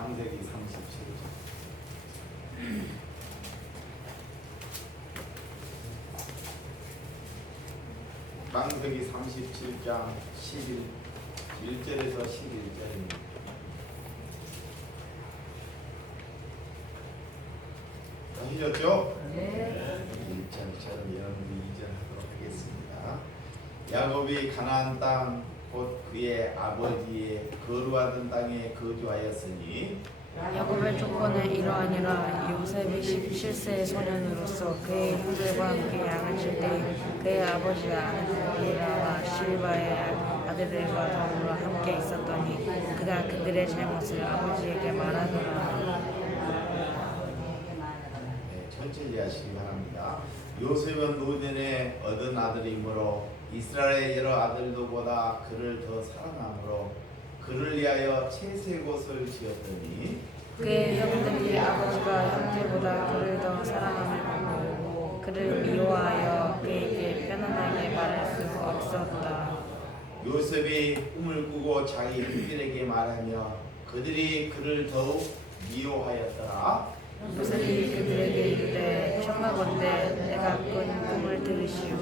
창세기 37장. 창세기 37장 1절에서 11절입니다. 아시겠죠? 네. 1절처럼 여러분도 2절 하도록 하겠습니다. 야곱이 가나안 땅 곧 그의 아버지의 거루하던 땅에 거주하였으니 야곱의 조건은 이러하니라. 요셉이 17세의 소년으로서 그의 형들과 함께 양을 칠 때 그의 아버지가 아르디라와 실바의 아들들과 더불어 함께 있었더니 그가 그들의 잘못을 아버지에게 말하더라. 천천히 하시기 바랍니다. 요셉은 노년에 얻은 아들이므로 이스라엘의 여러 아들들보다 그를 더 사랑하므로 그를 위하여 채색옷을 지었더니 그의 형들이 아버지가 형들보다 그를 더 사랑함을 보고 그를 미워하여 그에게 편안하게 말할 수 없었다. 요셉이 꿈을 꾸고 자기 형들에게 말하며 그들이 그를 더욱 미워하였더라. 요셉이 그들에게 이르되 청하건대 내가 꾼 꿈을 들으시오.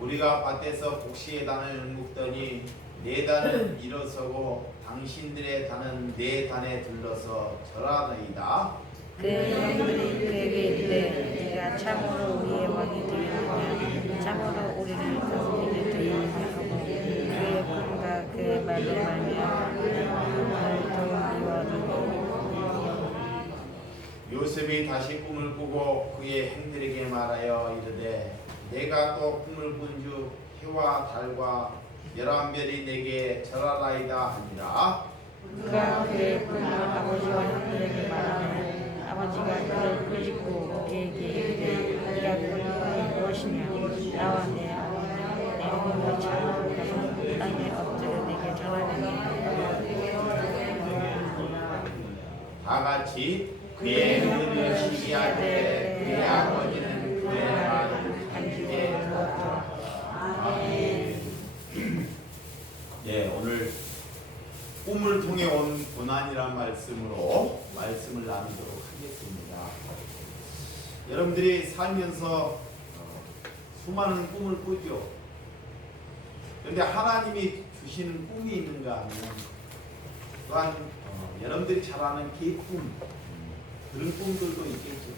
우리가 밭에서 곡식의 단을 묶더니 네 단은 일어서고 당신들의 단은 네 단에 둘러서 절하나이다. 그의 형들이 그에게 이르되 네가 참으로 우리의 왕이 되겠느냐 참으로 우리를 다스리게 되겠느냐 하고 그의 꿈과 그의 말로 말미암아 그를 더욱 미워하더니 요셉이 다시 꿈을 꾸고 그의 형들에게 말하여 이르되 내가 또 꿈을 꾼 주 해와 달과 11별이 내게 절하나이다 하니라. 그가 그의 꿈을 아버지와 형들에게 말하며 아버지가 그를 꾸짖고 그에게 이르되 네가 꾼 꿈이 무엇이냐 나와 내 어머니가 참으로 가서 땅에 엎드려 내게 절하려니 다 같이 그의 눈을 시기하되 그의 아버지는 그의 말을 간직해 두었더라. 아멘. 예, 오늘 꿈을 통해 온 고난이란 말씀으로 말씀을 나누도록 하겠습니다. 여러분들이 살면서 수많은 꿈을 꾸죠. 그런데 하나님이 주시는 꿈이 있는가 하면 또한 여러분들이 잘 아는 기꿈 그런 꿈들도 있겠죠.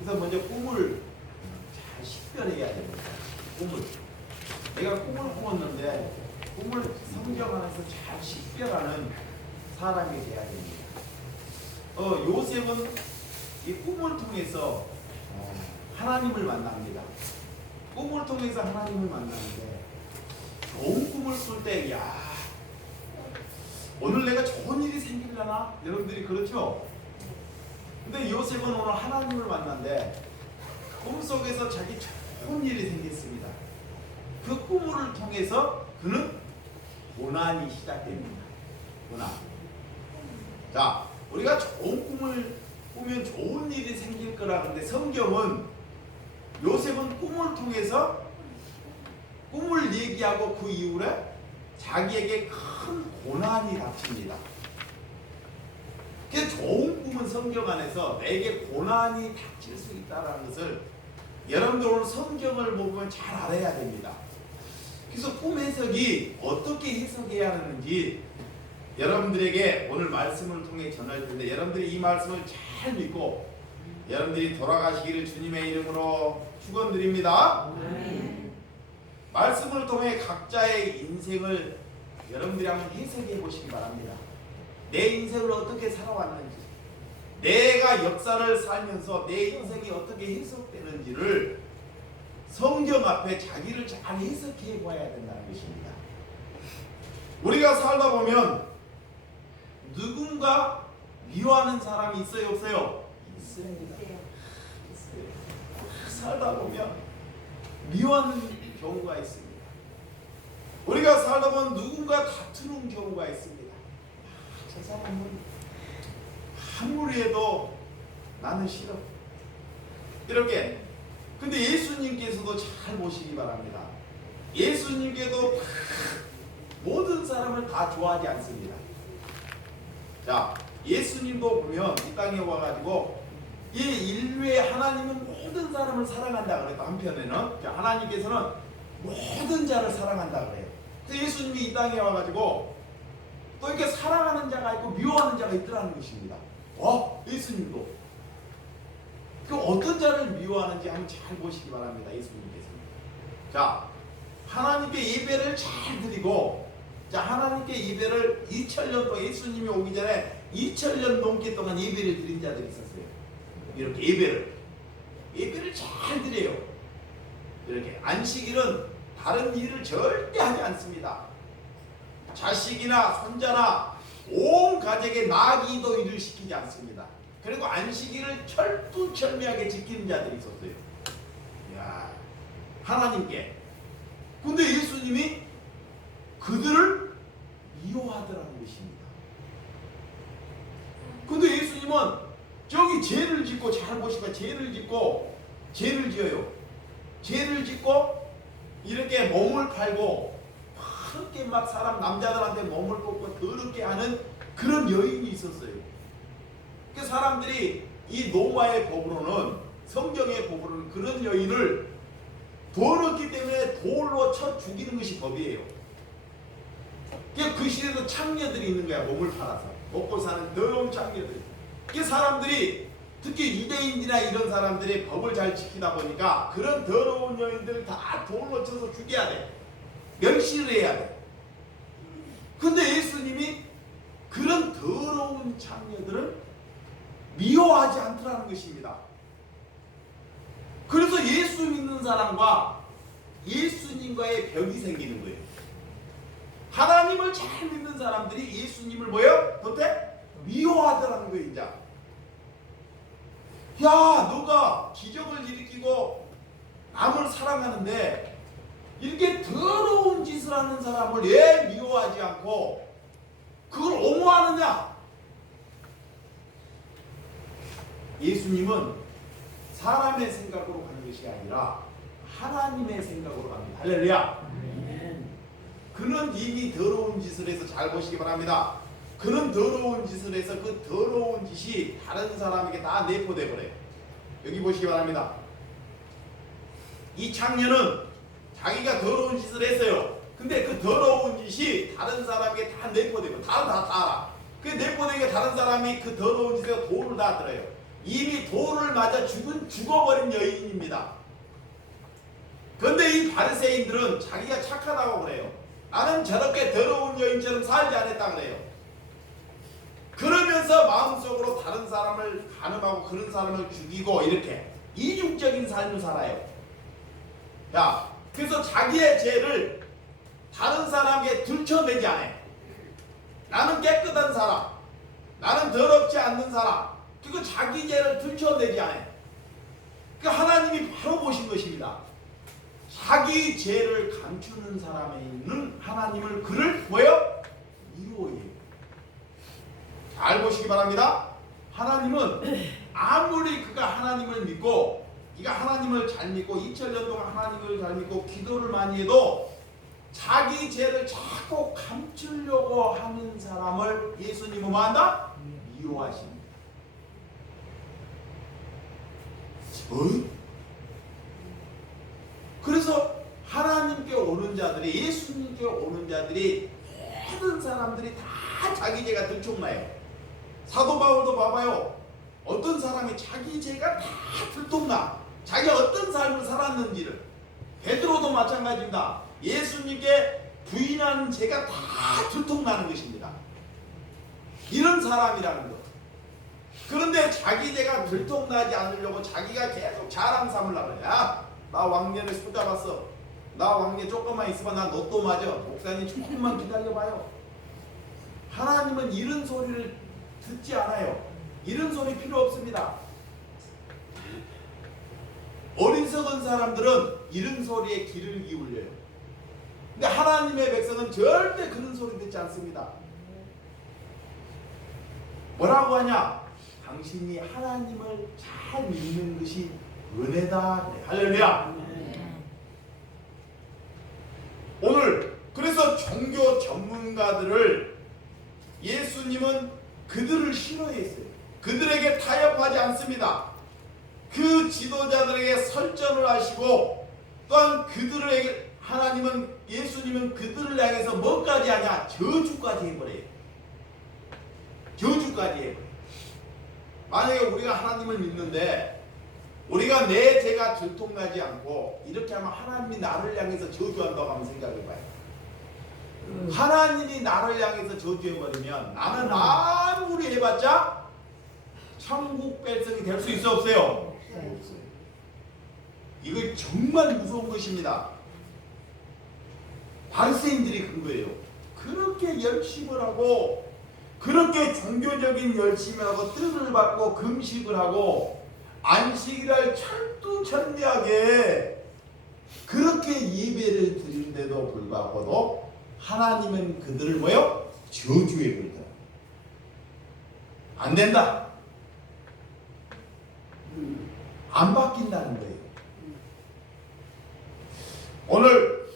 그래서 먼저 꿈을 잘 식별해야 됩니다. 꿈을 내가 꿈을 꾸었는데 꿈을 성경 안에서 잘 식별하는 사람이 되어야 됩니다. 요셉은 이 꿈을 통해서 하나님을 만납니다. 꿈을 통해서 하나님을 만나는데 좋은 꿈을 꿀 때 야 오늘 내가 좋은 일이 생기려나? 여러분들이 그렇죠? 근데 요셉은 오늘 하나님을 만났는데 꿈속에서 자기 좋은 일이 생겼습니다. 그 꿈을 통해서 그는 고난이 시작됩니다. 고난. 자, 우리가 좋은 꿈을 꾸면 좋은 일이 생길 거라는데 성경은 요셉은 꿈을 통해서 꿈을 얘기하고 그 이후에 자기에게 큰 고난이 닥칩니다. 그 좋은 꿈은 성경 안에서 내게 고난이 닥칠 수 있다는 것을 여러분들 오늘 성경을 보면 잘 알아야 됩니다. 그래서 꿈 해석이 어떻게 해석해야 하는지 여러분들에게 오늘 말씀을 통해 전할 텐데 여러분들이 이 말씀을 잘 믿고 여러분들이 돌아가시기를 주님의 이름으로 축원드립니다. 말씀을 통해 각자의 인생을 여러분들이 한번 해석해 보시기 바랍니다. 내 인생을 어떻게 살아왔는지 내가 역사를 살면서 내 인생이 어떻게 해석되는지를 성경 앞에 자기를 잘 해석해 봐야 된다는 것입니다. 우리가 살다 보면 누군가 미워하는 사람이 있어요, 없어요? 있습니다. 살다 보면 미워하는 경우가 있습니다. 우리가 살다 보면 누군가 다투는 경우가 있습니다. 저 사람은 아무리 해도 나는 싫어. 이렇게. 근데 예수님께서도 잘 보시기 바랍니다. 예수님께도 모든 사람을 다 좋아하지 않습니다. 자, 예수님도 보면 이 땅에 와가지고 이 인류의 하나님은 모든 사람을 사랑한다 그랬다. 한편에는 하나님께서는 모든 자를 사랑한다 그래요. 그래서 예수님이 이 땅에 와가지고 또 이렇게 사랑하는 자가 있고 미워하는 자가 있더라는 것입니다. 예수님도 그 어떤 자를 미워하는지 한번 잘 보시기 바랍니다. 예수님께서. 자, 하나님께 예배를 잘 드리고, 자, 하나님께 예배를 2000년 동안 예수님이 오기 전에 2000년 넘게 동안 예배를 드린 자들이 있었어요. 이렇게 예배를 잘 드려요. 이렇게 안식일은 다른 일을 절대 하지 않습니다. 자식이나 손자나 온 가족의 나기도 일을 시키지 않습니다. 그리고 안식일을 철두철미하게 지키는 자들이 있었어요. 이야, 하나님께. 근데 예수님이 그들을 미워하더라는 것입니다. 근데 예수님은 저기 죄를 짓고, 잘 보시면 죄를 지어요. 죄를 짓고 이렇게 몸을 팔고 그렇게 막 사람 남자들한테 몸을 뽑고 더럽게 하는 그런 여인이 있었어요. 그 사람들이 이 노마의 법으로는, 성경의 법으로는 그런 여인을 더럽기 때문에 돌로 쳐 죽이는 것이 법이에요. 그 시대도 창녀들이 있는 거야. 몸을 팔아서 먹고 사는 더러운 창녀들. 그 사람들이, 특히 유대인이나 이런 사람들이 법을 잘 지키다 보니까 그런 더러운 여인들을 다 돌로 쳐서 죽여야 돼. 멸시를 해야 돼. 근데 예수님이 그런 더러운 창녀들을 미워하지 않더라는 것입니다. 그래서 예수 믿는 사람과 예수님과의 벽이 생기는 거예요. 하나님을 잘 믿는 사람들이 예수님을 뭐예요? 도대체 미워하더라는 거예요. 이제 야, 너가 기적을 일으키고 남을 사랑하는데 이렇게 더러운 짓을 하는 사람을 왜 미워하지 않고 그걸 옹호하느냐? 예수님은 사람의 생각으로 가는 것이 아니라 하나님의 생각으로 갑니다. 할렐루야. 그는 이미 더러운 짓을 해서, 잘 보시기 바랍니다. 그는 더러운 짓을 해서 그 더러운 짓이 다른 사람에게 다 내포돼 버려요. 여기 보시기 바랍니다. 이 창녀는 자기가 더러운 짓을 했어요. 근데 그 더러운 짓이 다른 사람에게 다 내포되고, 다 알아. 그 내포되게 다른 사람이 그 더러운 짓에 돌을 다 들어요. 이미 돌을 맞아 죽어버린 여인입니다. 그런데 이 바리새인들은 자기가 착하다고 그래요. 나는 저렇게 더러운 여인처럼 살지 않았다 그래요. 그러면서 마음속으로 다른 사람을 간음하고 그런 사람을 죽이고 이렇게 이중적인 삶을 살아요. 야, 그래서 자기의 죄를 다른 사람에게 들춰내지 않아요. 나는 깨끗한 사람, 나는 더럽지 않는 사람, 그리고 자기 죄를 들춰내지 않아요. 그 하나님이 바로 보신 것입니다. 자기 죄를 감추는 사람에는 하나님을 그를 뭐예요? 미워해요. 잘 보시기 바랍니다. 하나님은 아무리 그가 하나님을 믿고, 이가 하나님을 잘 믿고 2000년 동안 하나님을 잘 믿고 기도를 많이 해도 자기 죄를 자꾸 감추려고 하는 사람을 예수님은 뭐한다? 미워하십니다. 그래서 하나님께 오는 자들이, 예수님께 오는 자들이, 모든 사람들이 다 자기 죄가 들통나요. 사도 바울도 봐봐요. 어떤 사람이 자기 죄가 다 들통나. 자기가 어떤 삶을 살았는지를. 베드로도 마찬가지입니다. 예수님께 부인하는 죄가 다 들통나는 것입니다. 이런 사람이라는 것. 그런데 자기 죄가 들통나지 않으려고 자기가 계속 자랑 삼으려고 그래. 야, 나 왕년에 술 잡았어. 나 왕년 조금만 있으면 나 로또 맞아. 목사님 조금만 기다려봐요. 하나님은 이런 소리를 듣지 않아요. 이런 소리 필요 없습니다. 어리석은 사람들은 이런 소리에 귀를 기울여요. 근데 하나님의 백성은 절대 그런 소리 듣지 않습니다. 뭐라고 하냐? 당신이 하나님을 잘 믿는 것이 은혜다. 할렐루야. 오늘 그래서 종교 전문가들을 예수님은 그들을 싫어했어요. 그들에게 타협하지 않습니다. 그 지도자들에게 설전을 하시고 또한 그들에게 하나님은 예수님은 그들을 향해서 뭐까지 하냐? 저주까지 해버려요. 저주까지 해버려요. 만약에 우리가 하나님을 믿는데 우리가 내 죄가 들통나지 않고 이렇게 하면 하나님이 나를 향해서 저주한다고 한번 생각해봐요. 하나님이 나를 향해서 저주해버리면 나는 아무리 해봤자 천국 백성이 될 수 있어 없어요? 없어요. 이거 정말 무서운 것입니다. 바리새인들이 그런 거예요. 그렇게 열심을 하고 그렇게 종교적인 열심을 하고 뜻을 받고 금식을 하고 안식일을 철두철미하게 그렇게 예배를 드리는데도 불구하고도 하나님은 그들을 뭐요? 저주해 버리더라. 안 된다. 안 바뀐다는 거예요. 오늘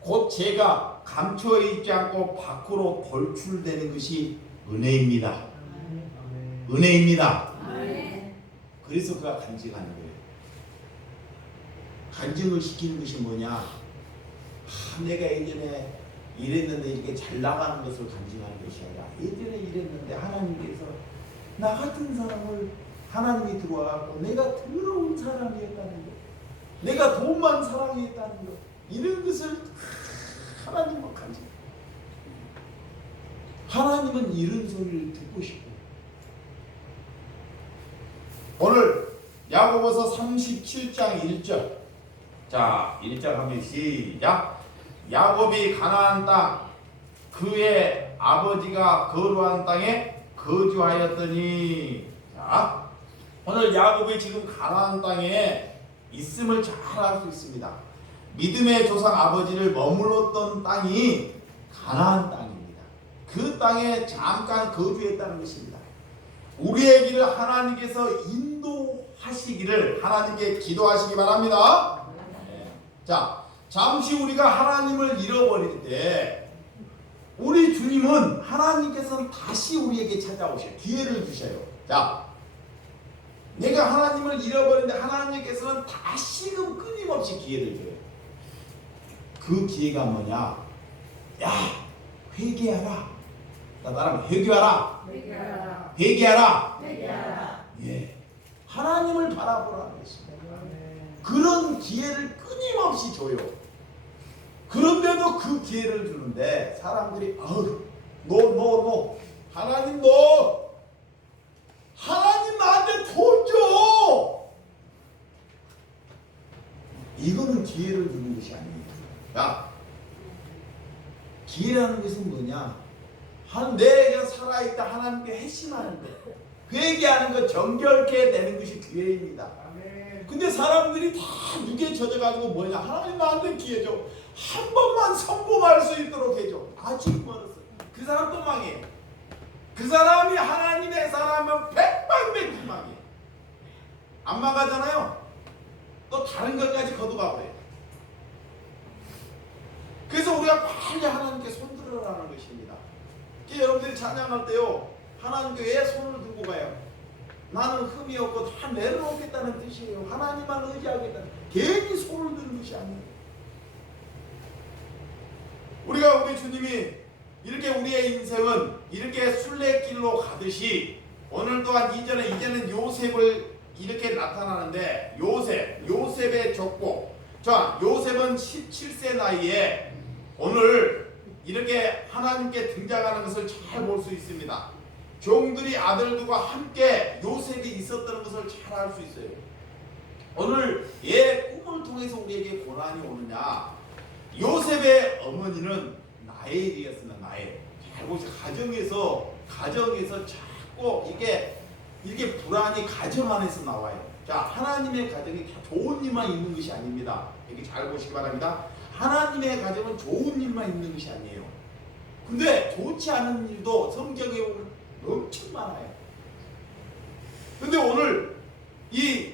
곧 제가 감춰 있지 않고 밖으로 돌출되는 것이 은혜입니다. 은혜입니다. 그래서 그가 간증하는 거예요. 간증을 시키는 것이 뭐냐? 내가 예전에 이랬는데 이렇게 잘 나가는 것을 간증하는 것이 아니라 예전에 이랬는데 하나님께서 나 같은 사람을 하나님이 들어와서 내가 더러운 사람이었다는 것, 내가 돈만 사랑했다는 것, 이런 것을 하나님은 간증. 하나님은 이런 소리를 듣고 싶어요. 오늘 야고보서 37장 1절. 자, 1절 하면 시작. 야곱이 가나안 땅 그의 아버지가 거주한 땅에 거주하였더니. 자, 오늘 야곱이 지금 가나안 땅에 있음을 잘 알 수 있습니다. 믿음의 조상 아버지를 머물렀던 땅이 가나안 땅입니다. 그 땅에 잠깐 거주했다는 것입니다. 우리의 길을 하나님께서 인도하시기를 하나님께 기도하시기 바랍니다. 네. 자, 잠시 우리가 하나님을 잃어버릴 때 우리 주님은 하나님께서는 다시 우리에게 찾아오셔요. 기회를 주셔요. 자, 내가 하나님을 잃어버리는데 하나님께서는 다시금 끊임없이 기회를 줘요. 그 기회가 뭐냐? 야, 회개하라. 나랑 회개하라. 회개하라. 회개하라. 회개하라. 예, 하나님을 바라보라는 것입니다. 그런 기회를 끊임없이 줘요. 그런데도 그 기회를 주는데 사람들이 너 하나님 너 하나님 나한테 돈 줘. 이거는 기회를 주는 것이 아닙니다. 야, 기회라는 것은 뭐냐? 내가 살아있다 하나님께 회심하는 것, 회개하는 것, 정결케 되는 것이 기회입니다. 근데 사람들이 다 무게 젖어가지고 뭐냐? 하나님 나한테 기회 줘. 한 번만 성공할 수 있도록 해줘. 아직 멀었어. 그 사람 또 망해. 그 사람이 하나님의 사람은 백방백중망해. 안 망하잖아요. 또 다른 것까지 거둬가버려요. 그래서 우리가 빨리 하나님께 손들어라는 것입니다. 여러분들이 찬양할 때요, 하나님께 왜 손을 들고 가요? 나는 흠이 없고 다 내려놓겠다는 뜻이에요. 하나님만 의지하겠다는, 괜히 손을 드는 것이 아니에요. 우리 주님이 이렇게 우리의 인생은 이렇게 순례길로 가듯이 오늘 또한 이제는 요셉을 이렇게 나타나는데 요셉의 족보. 자, 요셉은 17세 나이에 오늘 이렇게 하나님께 등장하는 것을 잘 볼 수 있습니다. 종들이 아들들과 함께 요셉이 있었던 것을 잘 알 수 있어요. 오늘 얘 꿈을 통해서 우리에게 고난이 오느냐? 요셉의 어머니는 나엘이었습니다. 나엘. 잘 보세요. 가정에서 자꾸 이게 불안이 가정 안에서 나와요. 자, 하나님의 가정이 좋은 일만 있는 것이 아닙니다. 이렇게 잘 보시기 바랍니다. 하나님의 가정은 좋은 일만 있는 것이 아니에요. 근데 좋지 않은 일도 성경에 보면 엄청 많아요. 근데 오늘 이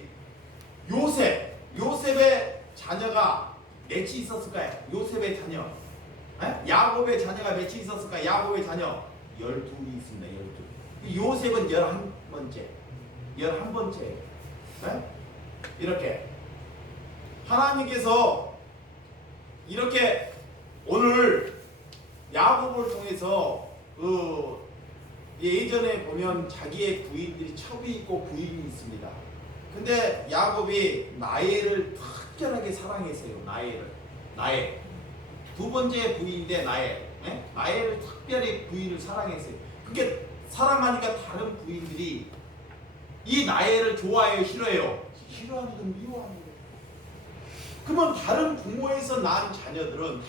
요셉의 자녀가 몇이 있었을까요? 요셉의 자녀. 야곱의 자녀가 몇이 있었을까요? 야곱의 자녀 12이 있습니다. 요셉은 11번째. 11번째. 네? 이렇게 하나님께서 이렇게 오늘 야곱을 통해서 예전에 보면 자기의 부인들이 첩이 있고 부인이 있습니다. 근데 야곱이 나엘을 특별하게 사랑했어요. 나엘. 두 번째 부인인데 나엘. 네? 나엘을 특별히 부인을 사랑했어요. 그게 사랑하니까 다른 부인들이 이 나엘을 좋아해요, 싫어해요? 싫어하는 건 미워하는 거예요. 그러면 다른 부모에서 낳은 자녀들은요,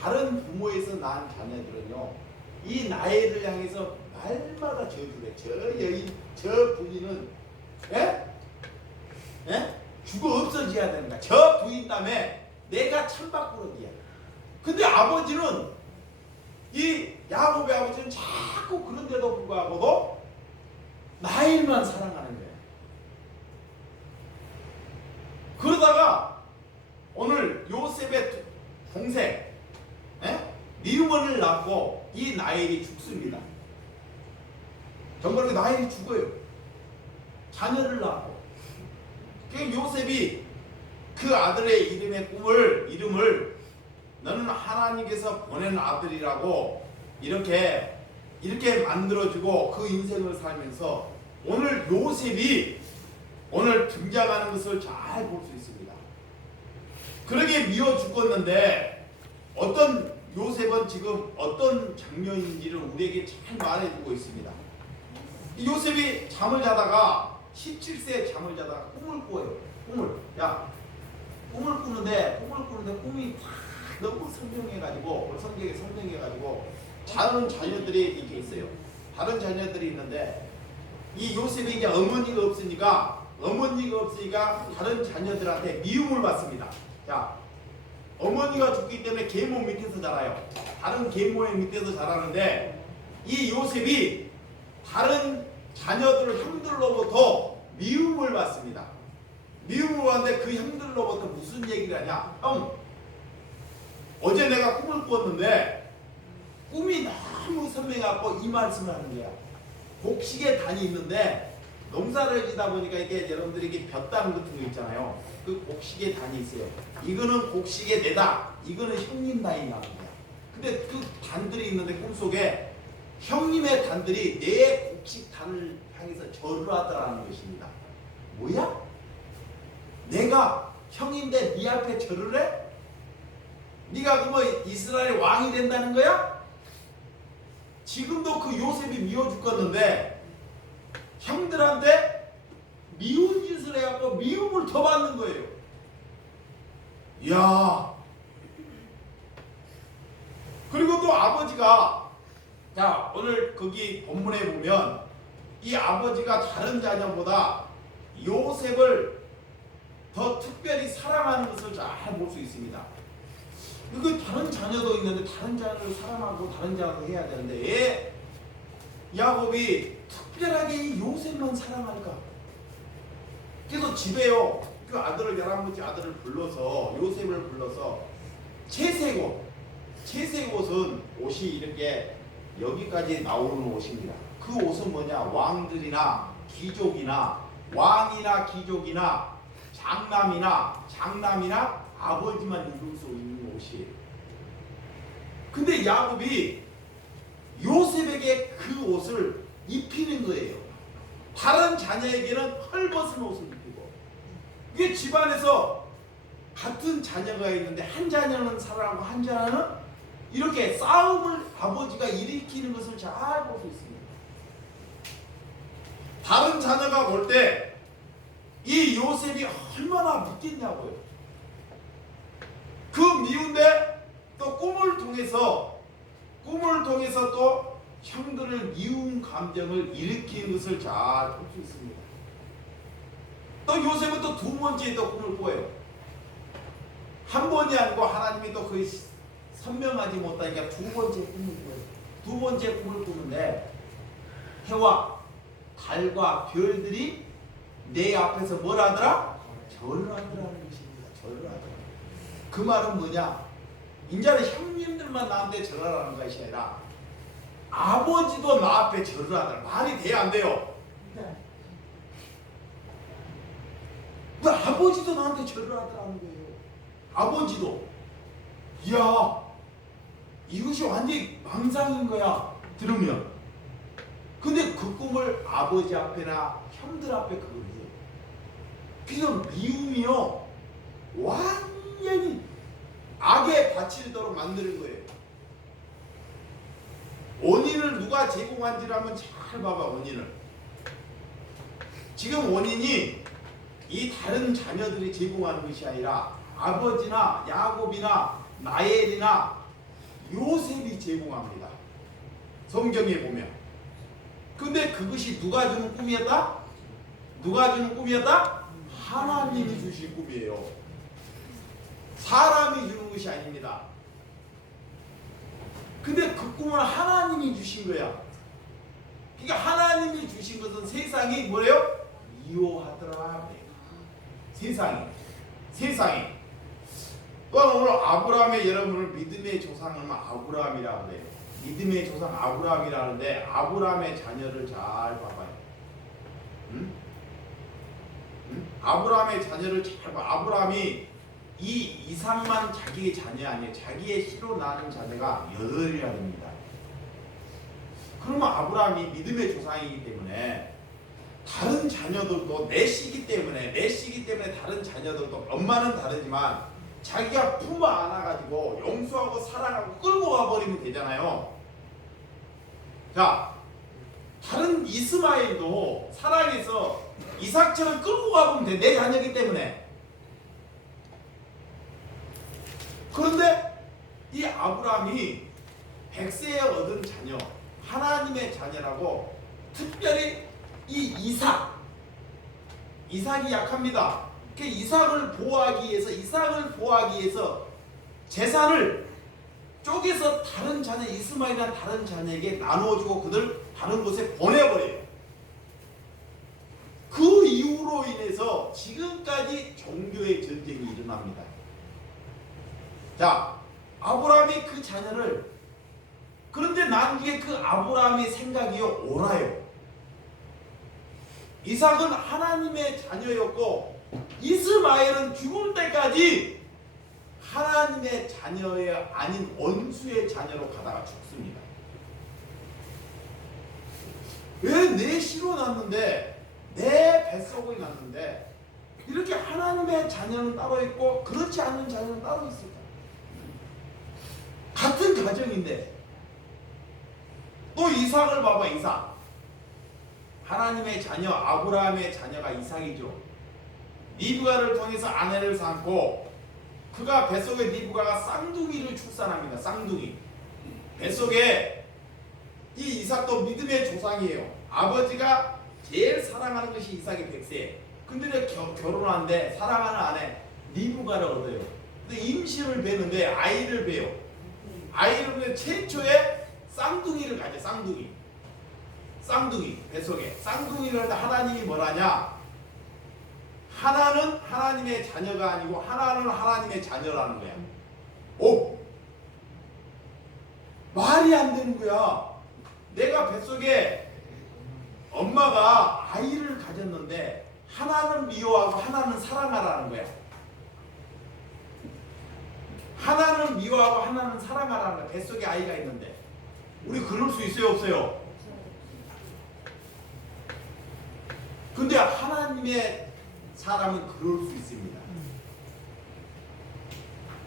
이 나엘을 향해서 날마다 저주래. 저 여인, 저 부인은 죽어 없어져야 된다. 저 부인 때문에 내가 천박부러기야. 근데 아버지는, 이 야곱의 아버지는 자꾸 그런데도 불구하고도 나엘만 사랑하는 거야. 그러다가 오늘 요셉의 동생 리우먼을 낳고 이 나엘이 죽습니다. 정말 나엘이 죽어요. 자녀를 낳고. 그러니까 요셉이 그 아들의 이름을 너는 하나님께서 보낸 아들이라고 이렇게 만들어주고 그 인생을 살면서 오늘 요셉이 오늘 등장하는 것을 잘 볼 수 있습니다. 그러게 미워 죽었는데 어떤 요셉은 지금 어떤 장면인지를 우리에게 잘 말해주고 있습니다. 요셉이 잠을 자다가 17세에 잠을 자다가 꿈을 꿔요. 꿈을 꾸는데 꿈이 너무 선명해가지고 성경에 선명해가지고 다른 자녀들이 이렇게 있어요. 다른 자녀들이 있는데 이 요셉이 이제 어머니가 없으니까 다른 자녀들한테 미움을 받습니다. 자, 어머니가 죽기 때문에 계모 밑에서 자라요. 다른 계모의 밑에서 자라는데 이 요셉이 다른 자녀들 형들로부터 미움을 받습니다. 미움을 받는데 그 형들로부터 무슨 얘기를 하냐? 형, 어제 내가 꿈을 꿨는데 꿈이 너무 선명해갖고 이 말씀을 하는 거야. 곡식에 단이 있는데 농사를 지다 보니까 이게 여러분들이 이게 볕단 같은 거 있잖아요. 그 곡식에 단이 있어요. 이거는 곡식의 내다. 이거는 형님 단이 나는 거야. 근데 그 단들이 있는데 꿈속에 형님의 단들이 내 곡식 단을 향해서 절을 하더라는 것입니다. 뭐야? 내가 형인데 네 앞에 절을 해? 네가 그러면 이스라엘 왕이 된다는 거야? 지금도 그 요셉이 미워 죽겠는데 형들한테 미운 짓을 해갖고 미움을 더 받는 거예요. 이야. 그리고 또 아버지가, 자, 오늘 거기 본문에 보면 이 아버지가 다른 자녀보다 요셉을 더 특별히 사랑하는 것을 잘 볼 수 있습니다. 그 다른 자녀도 있는데 다른 자녀를 사랑하고 다른 자녀를 해야 되는데 왜 야곱이 특별하게 이 요셉만 사랑할까? 그래서 집에요, 그 아들을 11번째 아들을 불러서 요셉을 불러서 채색옷은 옷이 이렇게 여기까지 나오는 옷입니다. 그 옷은 뭐냐? 왕들이나 귀족이나 왕이나 귀족이나 장남이나 아버지만 입을 수 있는 옷이에요. 근데 야곱이 요셉에게 그 옷을 입히는 거예요. 다른 자녀에게는 헐벗은 옷을 입히고. 이게 집안에서 같은 자녀가 있는데 한 자녀는 사랑하고 한 자녀는 이렇게 싸움을 아버지가 일으키는 것을 잘 볼 수 있습니다. 다른 자녀가 볼 때 이 요셉이 얼마나 믿겠냐고요. 그 미운데 또 꿈을 통해서 또 형들을 미운 감정을 일으키는 것을 잘 볼 수 있습니다. 또 요셉은 또 두 번째 또 꿈을 꿔요. 한 번이 아니고 하나님이 또 거의 선명하지 못하니까 두 번째 꿈을 꿔요. 두 번째 꿈을 꾸는데 해와 달과 별들이 내 앞에서 뭘 하더라? 절을 하더라는 것입니다. 절을 하더라. 그 말은 뭐냐? 인자는 형님들만 나한테 절하라는 것이 아니라 아버지도 나 앞에 절을 하더라. 말이 돼야 안 돼요? 그 아버지도 나한테 절을 하더라는 거예요. 아버지도. 이야, 이것이 완전히 망상인 거야, 들으면. 근데 그 꿈을 아버지 앞에나 형들 앞에 그걸 해요. 그래서 미움이요, 완전히 악에 바치도록 만드는 거예요. 원인을 누가 제공한지를 한번 잘 봐봐. 원인을. 지금 원인이 이 다른 자녀들이 제공하는 것이 아니라 아버지나 야곱이나 나엘이나 요셉이 제공합니다. 성경에 보면. 근데 그것이 누가 주는 꿈이었다? 누가 주는 꿈이었다? 하나님이 주신 꿈이에요. 사람이 주는 것이 아닙니다. 근데 그 꿈을 하나님이 주신 거야. 그러니까 하나님이 주신 것은 세상이 뭐래요? 미워하더라. 세상이. 또한 오늘 아브라함의 여러분을 믿음의 조상은 아브라함이라고 그래요. 믿음의 조상 아브라함이라는데 아브라함의 자녀를 잘 봐봐요. 응? 아브라함의 자녀를 잘 봐. 아브라함이 이 이삭만 자기의 자녀 아니에요. 자기의 씨로 나는 자녀가 8이랍니다. 그러면 아브라함이 믿음의 조상이기 때문에 다른 자녀들도 내 씨기 때문에 다른 자녀들도 엄마는 다르지만 자기가 품어 안아가지고 용서하고 사랑하고 끌고 가버리면 되잖아요. 자, 다른 이스마엘도 사랑해서 이삭처럼 끌고 가보면 돼. 내 자녀이기 때문에. 그런데 이 아브라함이 100세에 얻은 자녀, 하나님의 자녀라고 특별히 이 이삭이 약합니다. 그 이삭을 보호하기 위해서 재산을 쪼개서 다른 자녀, 이스마엘이나 다른 자녀에게 나누어주고 그들 다른 곳에 보내버려요. 그 이유로 인해서 지금까지 종교의 전쟁이 일어납니다. 자, 아브라함이 그 자녀를, 그런데 나중에 그 아브라함의 생각이요 옳아요. 이삭은 하나님의 자녀였고 이스마엘은 죽을 때까지 하나님의 자녀의 아닌 원수의 자녀로 가다가 죽습니다. 왜 내 씨로 났는데, 내 뱃속에 났는데 이렇게 하나님의 자녀는 따로 있고 그렇지 않은 자녀는 따로 있을까? 같은 가정인데. 또 이삭을 봐봐. 이삭, 하나님의 자녀 아브라함의 자녀가 이삭이죠. 리브가를 통해서 아내를 삼고 그가 뱃속에 리브가가 쌍둥이를 출산합니다. 쌍둥이. 뱃속에 이 이삭도 믿음의 조상이에요. 아버지가 제일 사랑하는 것이 이삭의 100세. 근데 결혼하는데 사랑하는 아내 리브가를 얻어요. 근데 임신을 배는데 아이를 배요. 아이를 배는 최초의 쌍둥이를 가져. 쌍둥이 뱃속에 쌍둥이를 하는데 하나님이 뭐라냐? 하나는 하나님의 자녀가 아니고 하나는 하나님의 자녀라는 거야. 오, 말이 안 되는 거야. 내가 뱃속에 엄마가 아이를 가졌는데 하나는 미워하고 하나는 사랑하라는 거야. 하나는 미워하고 하나는 사랑하라는 거야. 뱃속에 아이가 있는데. 우리 그럴 수 있어요, 없어요? 근데 하나님의 사람은 그럴 수 있습니다.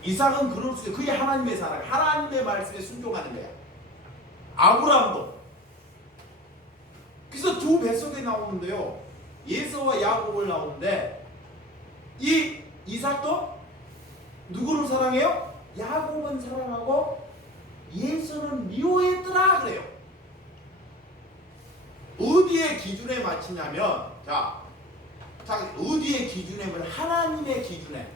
이삭은 그럴 수 있어요. 그게 하나님의 사람, 하나님의 말씀에 순종하는 거야. 아브라함도. 그래서 두 뱃속에 나오는데요, 예서와 야곱을 나오는데 이 이삭도 누구를 사랑해요? 야곱은 사랑하고 예서는 미워했더라 그래요. 어디에 기준에 맞추냐면, 자, 어디에 기준에 뭐 하나님의 기준에.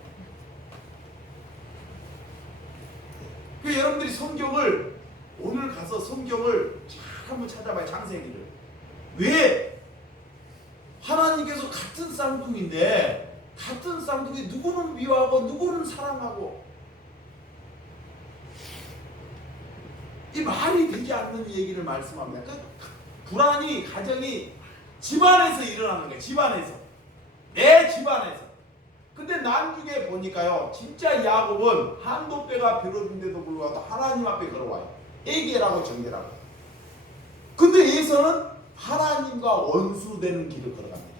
그 여러분들이 성경을 오늘 가서 성경을 잘 한번 찾아봐요. 창세기를. 왜 하나님께서 같은 쌍둥이인데 같은 쌍둥이 누구는 미워하고 누구는 사랑하고, 이 이 말이 되지 않는 얘기를 말씀합니다. 그 불안이 가정이 집안에서 일어나는 거예요. 집안에서. 내 집안에서. 근데 나중에 보니까요. 진짜 야곱은 한도뼈가 비롯인데도 불구하고 하나님 앞에 걸어와요. 에게라고 정죄라고. 근데 에서는 하나님과 원수되는 길을 걸어갑니다.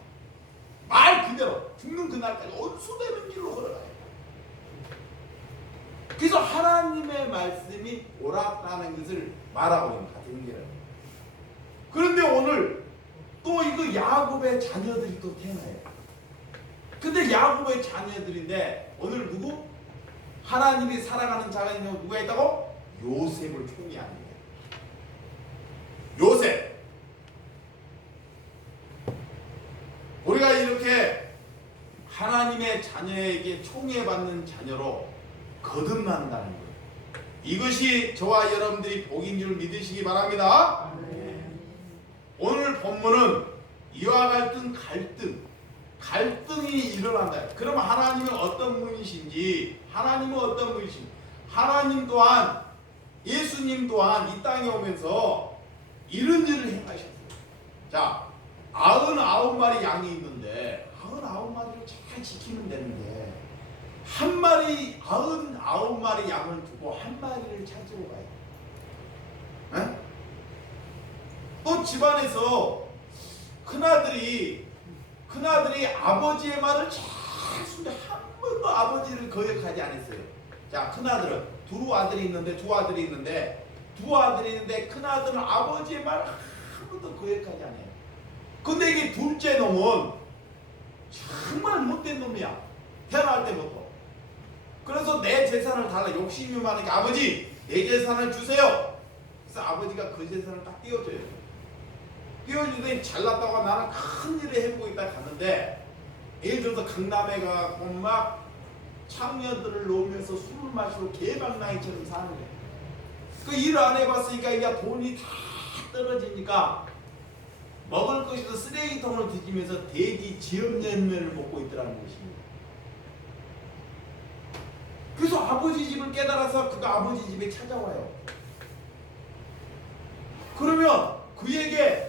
말 그대로 죽는 그날까지 원수되는 길로 걸어가요. 그래서 하나님의 말씀이 옳았다는 것을 말하고 있는 같은 길을. 그런데 오늘 또 이거 야곱의 자녀들이 또 태어나요. 근데 야곱의 자녀들인데 오늘 누구? 하나님이 사랑하는 자가 누가 있다고? 요셉을 총리하는 거예요. 요셉. 우리가 이렇게 하나님의 자녀에게 총애받는 자녀로 거듭난다는 거예요. 이것이 저와 여러분들이 복인 줄 믿으시기 바랍니다. 오늘 본문은 이와 같은 갈등이 일어난다. 그럼 하나님은 어떤 분이신지, 하나님 또한, 예수님 또한 이 땅에 오면서 이런 일을 행하셨어요. 자, 99마리 양이 있는데 99마리를 잘 지키면 되는데 99마리 양을 두고 1마리를 찾으러 가요. 에? 또 집안에서 큰아들이 아버지의 말을 잘 순종, 한 번도 아버지를 거역하지 않았어요. 자, 큰아들은 두 아들이 있는데 큰아들은 아버지의 말을 한 번도 거역하지 않아요. 근데 이게 둘째 놈은 정말 못된 놈이야. 태어날 때부터. 그래서 내 재산을 달라. 욕심이 많으니까 아버지 내 재산을 주세요. 그래서 아버지가 그 재산을 딱 띄워줘요. 띄워주더니 잘났다고 나는 큰 일을 해보고 있다 갔는데, 예를 들어서 강남에 가고 막 청년들을 놓으면서 술을 마시고 개방나이처럼 사는 거예요. 그 일 안 해봤으니까 이게 돈이 다 떨어지니까 먹을 것이도 쓰레기통을 뒤지면서 돼지 지역냉면을 먹고 있더라는 것입니다. 그래서 아버지 집을 깨달아서 그가 아버지 집에 찾아와요. 그러면 그에게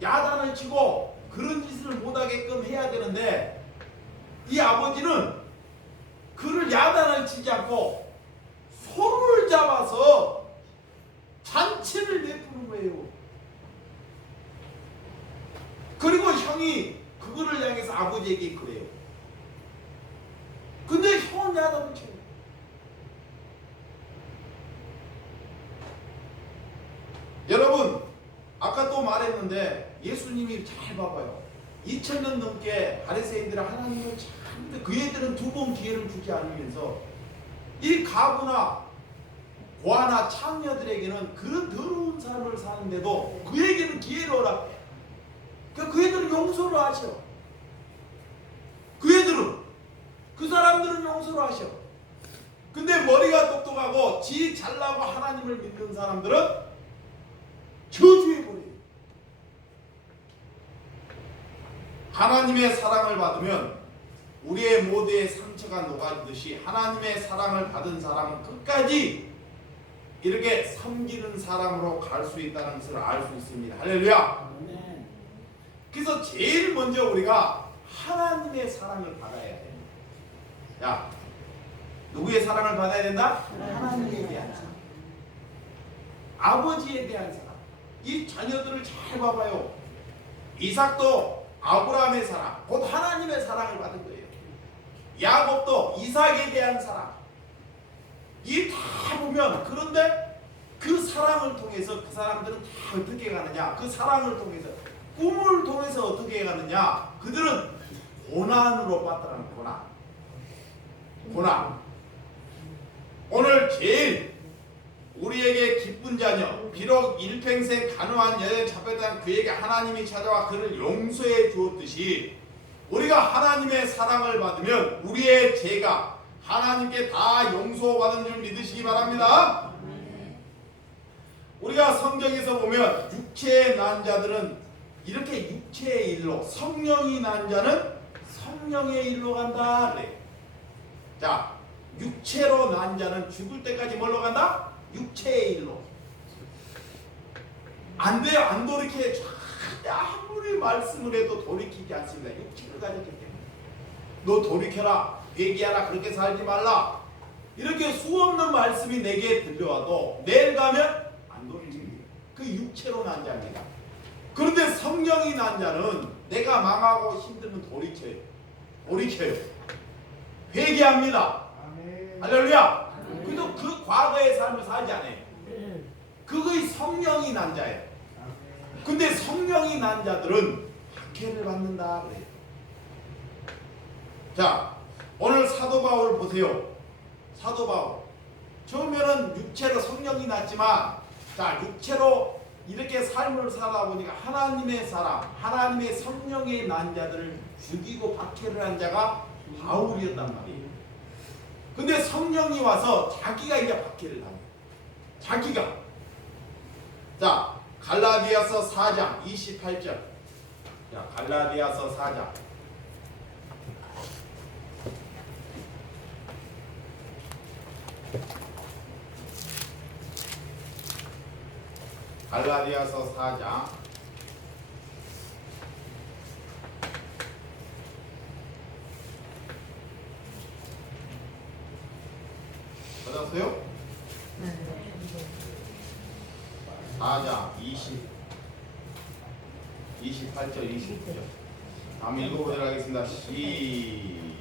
야단을 치고 그런 짓을 못하게끔 해야 되는데, 이 아버지는 그를 야단을 치지 않고 손을 잡아서 잔치를 베푸는 거예요. 그리고 형이 그거를 향해서 아버지에게 그래요. 근데 형은 야단을 쳐요. 여러분, 아까 또 말했는데 예수님이 잘 봐봐요. 2000년 넘게 바리새인들은 하나님을 잘 믿는데 그 애들은 두 번 기회를 주지 않으면서 이 가부나 고아나 창녀들에게는 그런 더러운 삶을 사는데도 그에게는 기회를 허락해. 그 애들은 용서를 하셔. 그 사람들은 용서를 하셔. 근데 머리가 똑똑하고 지 잘나고 하나님을 믿는 사람들은 저주해버려요. 하나님의 사랑을 받으면 우리의 모두의 상처가 녹아지듯이 하나님의 사랑을 받은 사람은 끝까지 이렇게 섬기는 사람으로 갈 수 있다는 것을 알 수 있습니다. 할렐루야. 그래서 제일 먼저 우리가 하나님의 사랑을 받아야 됩니다. 야, 누구의 사랑을 받아야 된다? 하나님에 대한 사랑. 아버지에 대한 사랑. 이 자녀들을 잘 봐봐요. 이삭도 아브라함의 사랑, 곧 하나님의 사랑을 받은 거예요. 야곱도 이삭에 대한 사랑. 이 다 보면, 그런데 그 사랑을 통해서 그 사람들은 다 어떻게 가느냐? 그 사랑을 통해서, 꿈을 통해서 어떻게 가느냐? 그들은 고난으로 빠뜨라는 고난. 오늘 제일 우리에게 기쁜 자녀, 비록 일평생 간호한 여인 잡혔다는 그에게 하나님이 찾아와 그를 용서해 주었듯이 우리가 하나님의 사랑을 받으면 우리의 죄가 하나님께 다 용서받은 줄 믿으시기 바랍니다. 우리가 성경에서 보면 육체의 난 자들은 이렇게 육체의 일로, 성령이 난 자는 성령의 일로 간다 그래. 자, 육체로 난 자는 죽을 때까지 뭘로 간다? 육체의 일로. 안 돼요. 안 돌이켜. 아무리 말씀을 해도 돌이키지 않습니다. 육체를 가졌기 때문에. 너 돌이켜라. 회개하라. 그렇게 살지 말라. 이렇게 수없는 말씀이 내게 들려와도 내일 가면 안 돌이킵니다. 그 육체로 난 자입니다. 그런데 성령이 난 자는 내가 망하고 힘들면 돌이켜요. 돌이켜요. 회개합니다. 할렐루야. 그래도 그 과거의 삶을 살지 않아요. 그거의 성령이 난 자예요. 근데 성령이 난 자들은 박해를 받는다 그래요. 자, 오늘 사도 바울 보세요. 사도 바울. 처음에는 육체로 성령이 났지만, 자, 육체로 이렇게 삶을 살다 보니까 하나님의 사람, 하나님의 성령의 난 자들을 죽이고 박해를 한 자가 바울이었단 말이에요. 근데 성령이 와서 자기가 이제 박해를 합니다. 자기가. 자, 갈라디아서 4장 28절. 자, 갈라디아서 4장. 갈라디아서 4장 4장 28절 29절 한번 읽어보도록 하겠습니다. 시작.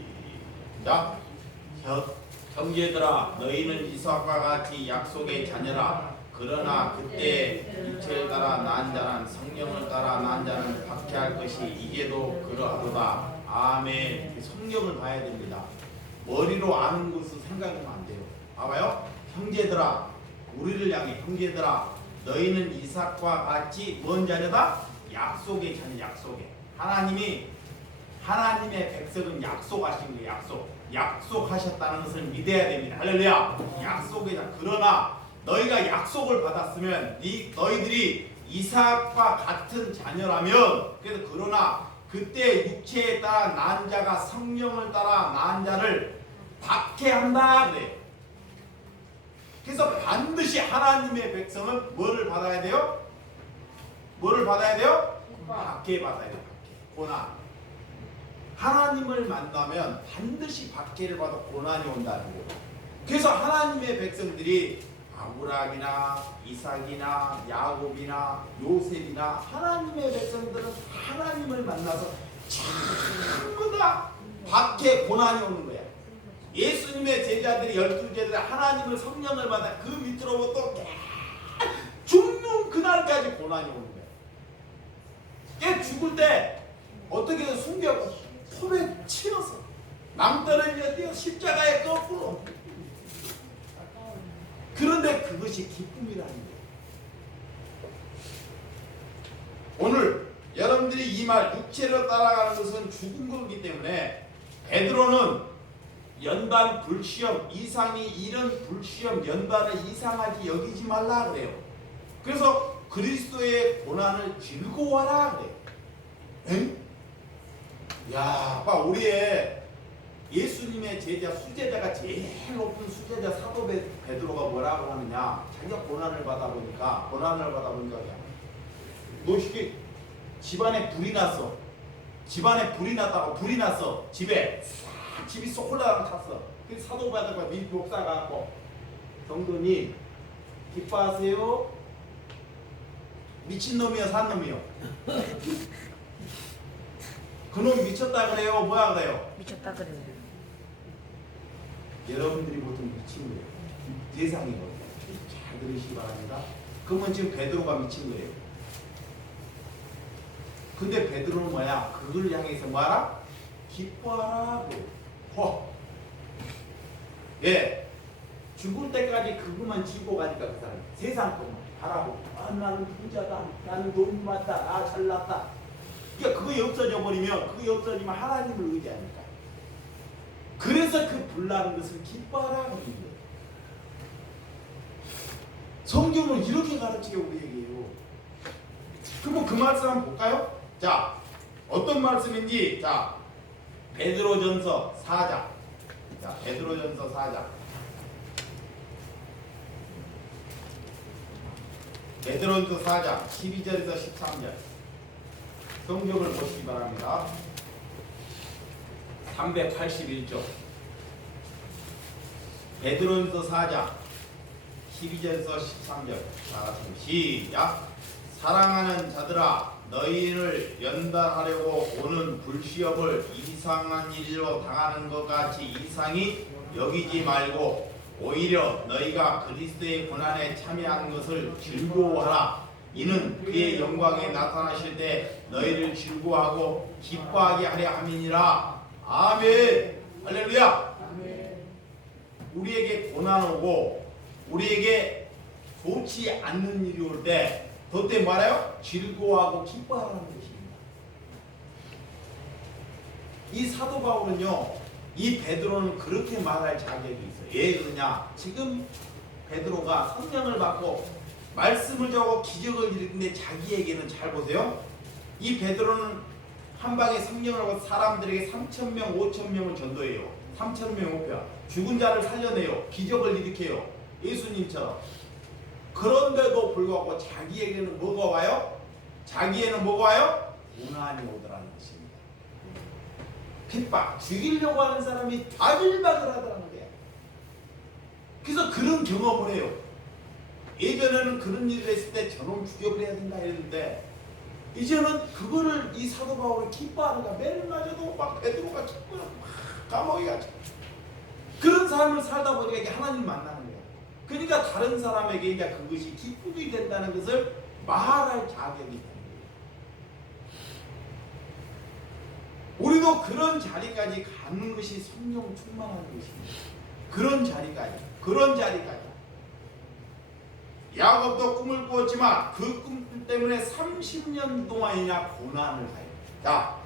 형제들아 너희는 이삭과 같이 약속의 자녀라. 그러나 그때 육체를 따라 난 자는 성령을 따라 난 자는 박해할 것이 이게도 그러하도다. 아멘. 성령을 봐야 됩니다. 머리로 아는 것을 생각하면 안 돼요. 봐봐요. 형제들아, 우리를 향해 형제들아 너희는 이삭과 같이 뭔 자녀다? 약속의 자녀. 약속의 하나님의 백성은 약속하신 거예요. 약속하셨다는 것을 믿어야 됩니다. 할렐루야. 약속의 자. 그러나 너희가 약속을 받았으면 너희들이 이삭과 같은 자녀라면, 그래서 그러나 그때 육체에 따라 난 자가 성령을 따라 난 자를 박해한다 그래. 그래서 반드시 하나님의 백성은 뭐를 받아야 돼요? 뭐를 받아야 돼요? 박해 받아야 돼요. 박해. 고난. 하나님을 만나면 반드시 박해를 받아 고난이 온다는 거예요. 그래서 하나님의 백성들이 아브라함이나 이삭이나 야곱이나 요셉이나 하나님의 백성들은 하나님을 만나서 전부 다 박해 고난이 오는 거야. 예수님의 제자들이 12제자들이 하나님을 성령을 받아 그 밑으로부터 죽는 그날까지 고난이 오는 거야. 걔 죽을 때 어떻게든 숨겨 손에 치여서 남들을 뛰어 십자가에 거꾸로. 그런데 그것이 기쁨이라는 거예요. 오늘 여러분들이 이 말 육체로 따라가는 것은 죽은 거기 때문에 베드로는 연단 불시험 이상이 이런 불시험 연단을 이상하게 여기지 말라 그래요. 그래서 그리스도의 고난을 즐거워하라 그래요. 엥? 야, 봐 우리의 예수님의 제자 수제자가 제일 높은 수제자 사도 베드로가 뭐라고 하느냐? 자기가 고난을 받아보니까 그냥 너 이게 집안에 불이 났어. 집안에 불이 났다고 불이 났어. 집에 집이 쏙 올라가고 탔어. 그 사도 베드로가 목사가 갖고 성도님 기뻐하세요? 미친놈이요 산놈이요? 그놈 미쳤다 그래요? 뭐야 그래요? 미쳤다 그래요. 여러분들이 보통 미친 거예요. 대상이거든요. 잘 들으시기 바랍니다. 그러면 지금 베드로가 미친 거예요. 근데 베드로는 뭐야? 그걸 향해서 뭐하라? 기뻐하라. 예. 죽을 때까지 그것만 지고 가니까 그 사람 세상 것만 바라보고 나는 부자다. 나는 돈 많다. 나 잘났다. 그러니까 그게 없어져 버리면 하나님을 의지하니까. 그래서 그 불나는 것을 기뻐하라 하는 거예요. 성경은 이렇게 가르치게 우리에게 해요. 그럼 그 말씀 한번 볼까요? 자, 어떤 말씀인지, 자, 베드로전서 4장. 자, 베드로전서 4장. 베드로전서 4장 12절에서 13절 성경을 보시기 바랍니다. 381쪽 베드로전서 4장 12절에서 13절 나같이 시작. 사랑하는 자들아 너희를 연단하려고 오는 불시험을 이상한 일로 당하는 것 같이 이상히 여기지 말고 오히려 너희가 그리스도의 고난에 참여하는 것을 즐거워하라. 이는 그의 영광에 나타나실 때 너희를 즐거워하고 기뻐하게 하려 함이니라. 아멘. 할렐루야. 우리에게 고난 오고 우리에게 좋지 않는 일이 올 때 그때 말해요? 즐거워하고 기뻐하라는 것입니다. 이 사도 바울은요, 이 베드로는 그렇게 말할 자격이 있어요. 왜 그러냐? 지금 베드로가 성령을 받고 말씀을 전하고 기적을 일으키는데 자기에게는 잘 보세요. 이 베드로는 한 방에 성령을 받고 사람들에게 3,000명, 5,000명을 전도해요. 3,000명 목표야. 죽은 자를 살려내요. 기적을 일으켜요. 예수님처럼. 그런데도 불구하고 자기에게는 뭐가 와요? 자기에는 뭐가 와요? 고난이 오더라는 것입니다. 핍박, 죽이려고 하는 사람이 바글바글 하더라는 거예요. 그래서 그런 경험을 해요. 예전에는 그런 일을 했을 때 저놈 죽여버려야 된다 했는데 이제는 그거를 이 사도 바울이 기뻐하는 거야. 매일마저도 막 베드로가 기뻐하고 막 감옥에 가죠. 그런 삶을 살다 보니까 이게 하나님 만나는 거예요. 그러니까 다른 사람에게 이제 그것이 기쁨이 된다는 것을 말할 자격이 있는 거예요. 우리도 그런 자리까지 가는 것이 성령 충만한 것입니다. 그런 자리까지. 야곱도 꿈을 꾸었지만 그 꿈 때문에 30년 동안이나 고난을 가요. 자,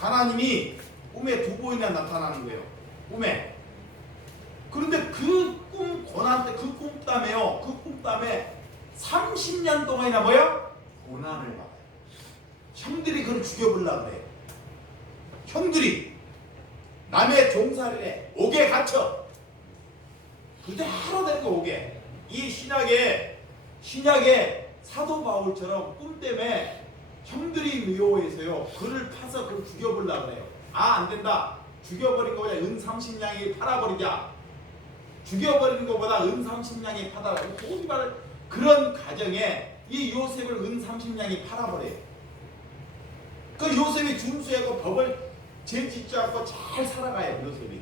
하나님이 꿈에 두 번이나 나타나는 거예요. 꿈에. 그런데 그 꿈 고난 때 그 꿈 때문에 30년 동안이나 뭐야? 고난을 받아요. 형들이 그걸 죽여보려고 그래요. 형들이 남의 종살이를 해. 옥에 갇혀. 그대로 된 거 옥에. 이 신약에 사도 바울처럼 꿈 때문에 형들이 미워해서요. 그를 파서 그를 죽여보려고 그래요. 아, 안 된다. 죽여버린 거보다 은 30냥이 팔아버리자. 죽여버리는 것보다 은 30냥이 팔아라. 그런 가정에 이 요셉을 은 30냥이 팔아버려요. 그 요셉이 준수하고 법을 죄짓지 않고 잘 살아가요. 요셉이.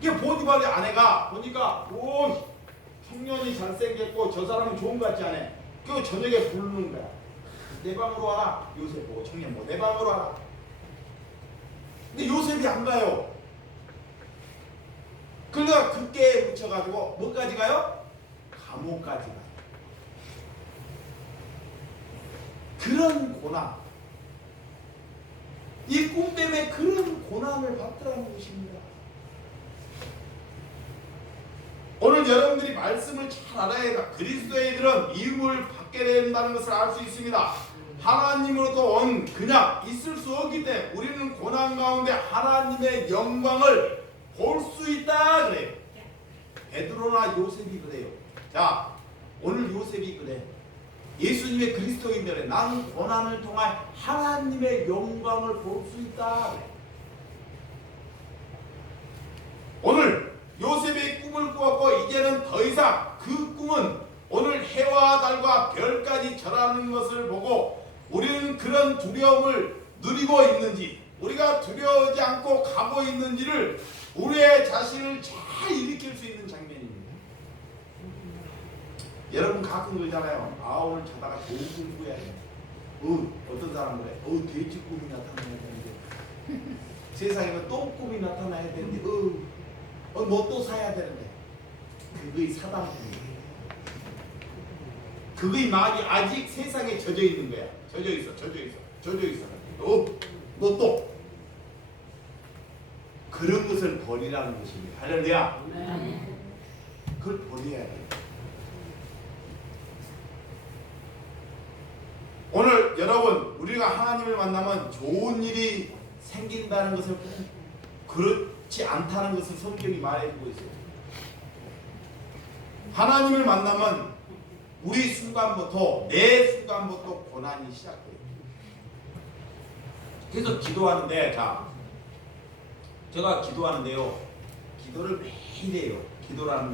이게 보디발의 아내가 보니까 오, 청년이 잘생겼고 저 사람은 좋은 것 같지 않아. 그 저녁에 부르는 거야. 내 방으로 와라. 요셉 보고 청년 보고 내 방으로 와라. 근데 요셉이 안 가요. 그러니까 그게 묻혀가지고 뭐까지 가요? 감옥까지 가요. 그런 고난, 이 꿈 때문에 그런 고난을 받더라는 것입니다. 오늘 여러분들이 말씀을 잘 알아야 그리스도의 들은 미움을 받게 된다는 것을 알 수 있습니다. 하나님으로부터 온 그냥 있을 수 없기 때문에 우리는 고난 가운데 하나님의 영광을 볼 수 있다 그래요. 베드로나 요셉이 그래요. 자, 오늘 요셉이 그래. 예수님의 그리스도인들의 나는 고난을 통해 하나님의 영광을 볼 수 있다 그래. 오늘 요셉이 꿈을 꾸었고 이제는 더 이상 그 꿈은 오늘 해와 달과 별까지 절하는 것을 보고 우리는 그런 두려움을 누리고 있는지 우리가 두려워하지 않고 가고 있는지를 우리의 자신을 잘 일으킬 수 있는 장면입니다. 여러분 가끔 그러잖아요. 아, 오늘 자다가 좋은 꿈 꾸야 돼. 어떤 사람 그래. 돼지 꿈이 나타나야 되는데 세상에는 똥 꿈이 나타나야 되는데 뭐 또 사야 되는데 그거의 사단 꿈이에요. 그거의 마음이 아직 세상에 젖어 있는 거야. 젖어 있어. 너 또 그런 것을 버리라는 것입니다. 할렐루야. 그걸 버려야 돼요. 오늘 여러분 우리가 하나님을 만나면 좋은 일이 생긴다는 것을 그렇지 않다는 것을 성경이 말해주고 있어요. 하나님을 만나면 우리 순간부터 내 순간부터 고난이 시작돼요. 그래서 기도하는데 자 제가 기도하는데요. 기도를 매일 해요. 기도를 하는데